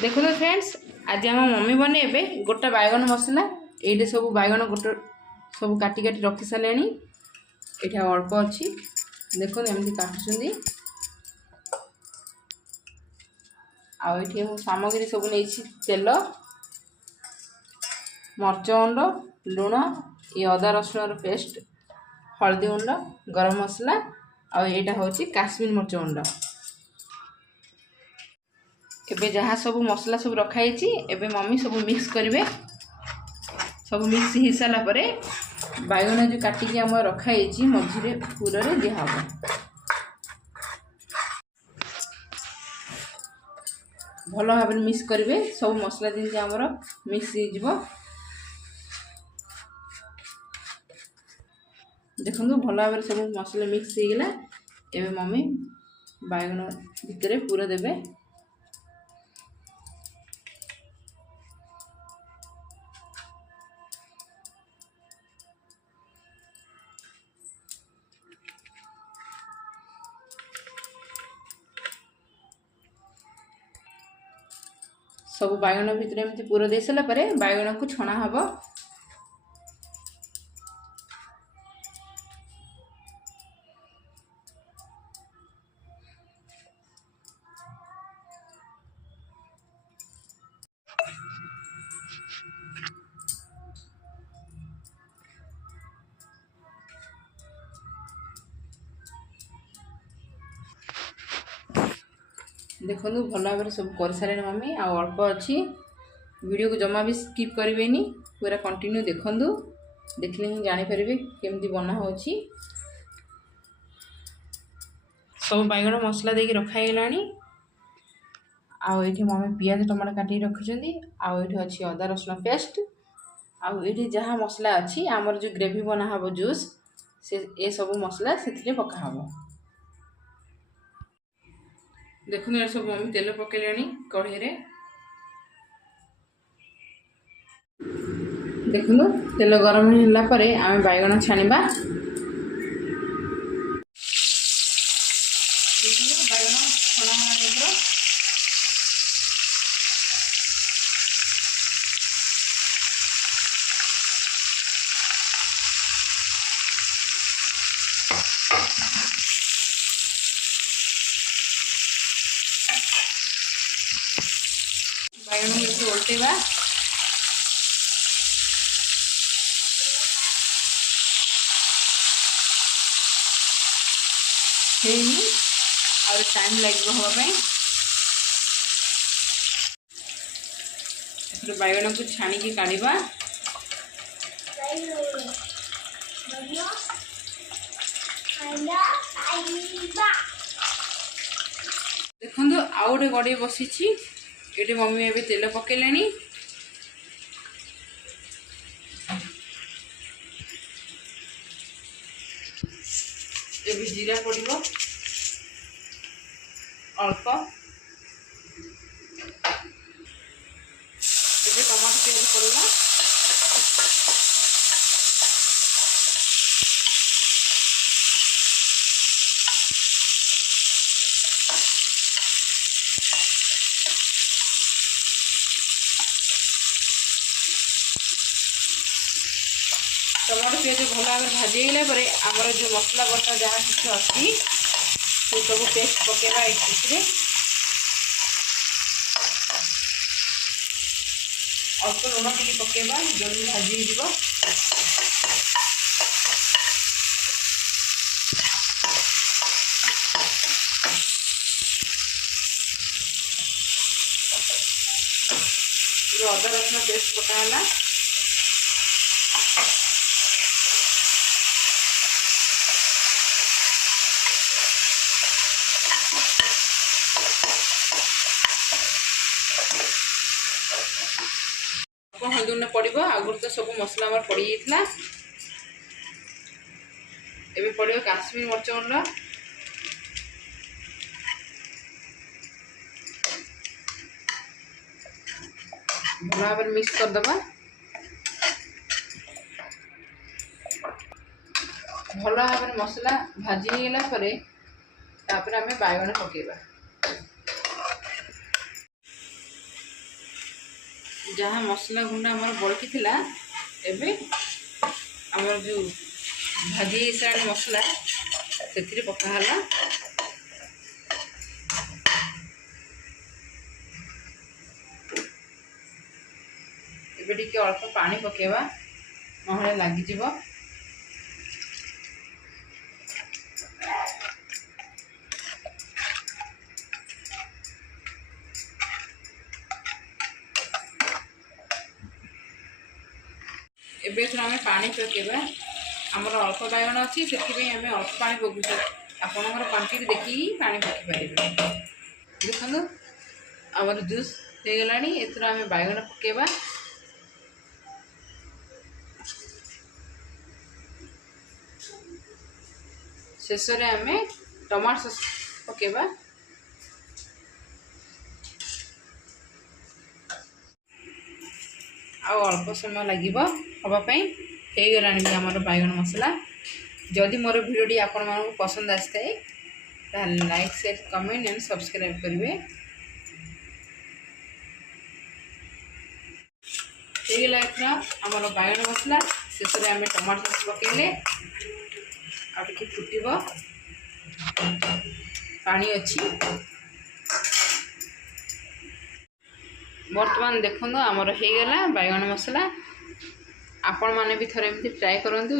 देखो तो फ्रेंड्स, आज आम मम्मी बनइबे गोटा बैगन मसला। ये सब बैगन गोटे सब काटी काटी रखी सारे। ये अल्प अच्छी देखो एमती काटुँच। आठी सामग्री सब नहीं तेल, मर्च गुंड, लुण, ये अदा रसुण पेस्ट, हल्दी गुंड, गरम मसला आईटा हूँ काश्मीर मर्च गुंड। एबे जहाँ सब मसला सब रखाई एबे मम्मी सब मिक्स करेंगे। सब मिक्स हो सारा पर बैगन जो काटिकी आम रखाई मझे पूरे दिहब। भल भाव मिक्स करेंगे। सब मसला जिन आमर मिक्स हो देखो भल भाव सब मसला मिक्स हो गला। एबे मम्मी बैगन भितर पूरा देवे। सब बैगन भितर एमती पूरा दे सारा पर बैगन को छणा हम। देखो भल भाव सब कर सारे मम्मी अल्प अच्छी। वीडियो को जमा भी स्किप करें, पूरा कंटिन्यू देखु। देखने ही जापर केमती बना हो। सब बैगन मसला देके रखाईगला। आठी मम्मी पियाज टमाटो काटिक रखिंट। आठी अच्छी अदा रसुण पेस्ट आठी जहाँ मसला अच्छी आमर जो ग्रेवी बना हम जूस से ये सब मसला से पका हम। देखो ये सब मम्मी तेल पकड़े कढ़ई। देखो तेल गरम होगापर आम बैगन छाणीबा। बैगन छणा बैगन को उल्टेबा। और टाइम लगे हाँपाई। बैगन को छाणिकी काढ़ा। देखो आउ गोटे कड़े बसी ये मम्मी ए तेल पकड़े। ये जीरा पड़ो अल्प। ये टमाटो प्याज पड़वा। टमाटो प्याज भल भाव भाजी गला आमर जो मसला बटा जहाँ किसी अच्छी से सब पेस्ट पकेबा। इसमें अल्प लुण टी पकेबा जल्दी भाजी हो। अदा रसुण पेस्ट पकाला। हल्दी गुंड पड़ो आगुरी तो सब मसला आम पड़ जाता। एबे पड़ो काश्मीर मर्च गुंड। भल भाव मिक्स करदबा। भल भाव मसला भाजी गला आम बैगन पकेबा। जहाँ मसला गुंड आमर बड़की थिला एबे आमर जो भाजी सारे मसला से पकाला। एबे टिके अल्प पानी पकेबा नहले लागी जीवो। एबे आम पानी पकेबा आमर अल्प बैगण अच्छी से आम अल्प पानी पकड़ आपणकर क्वांटिटी देखिए पानी पकई पारे। देखो आमर जूस हो गला एथर आम बैगण पकेबा। शेष में आम टमाटो सॉस पकेबा। आउ अल्प समय लगे हाँपाई हो गला भी आमर बैगण मसला। जदि मोर भिडियोटी आपण मानक पसंद आसता है like share comment and subscribe करेंगे। हो गला एथर आमर बैगण मसला। शेष में आम टमाटो सॉस पकेले आगे फुटब पानी अच्छी। बर्तमान देखो आमर हो गला बैगण मसला। आपण माने भी थरे एमती ट्राए करंतु।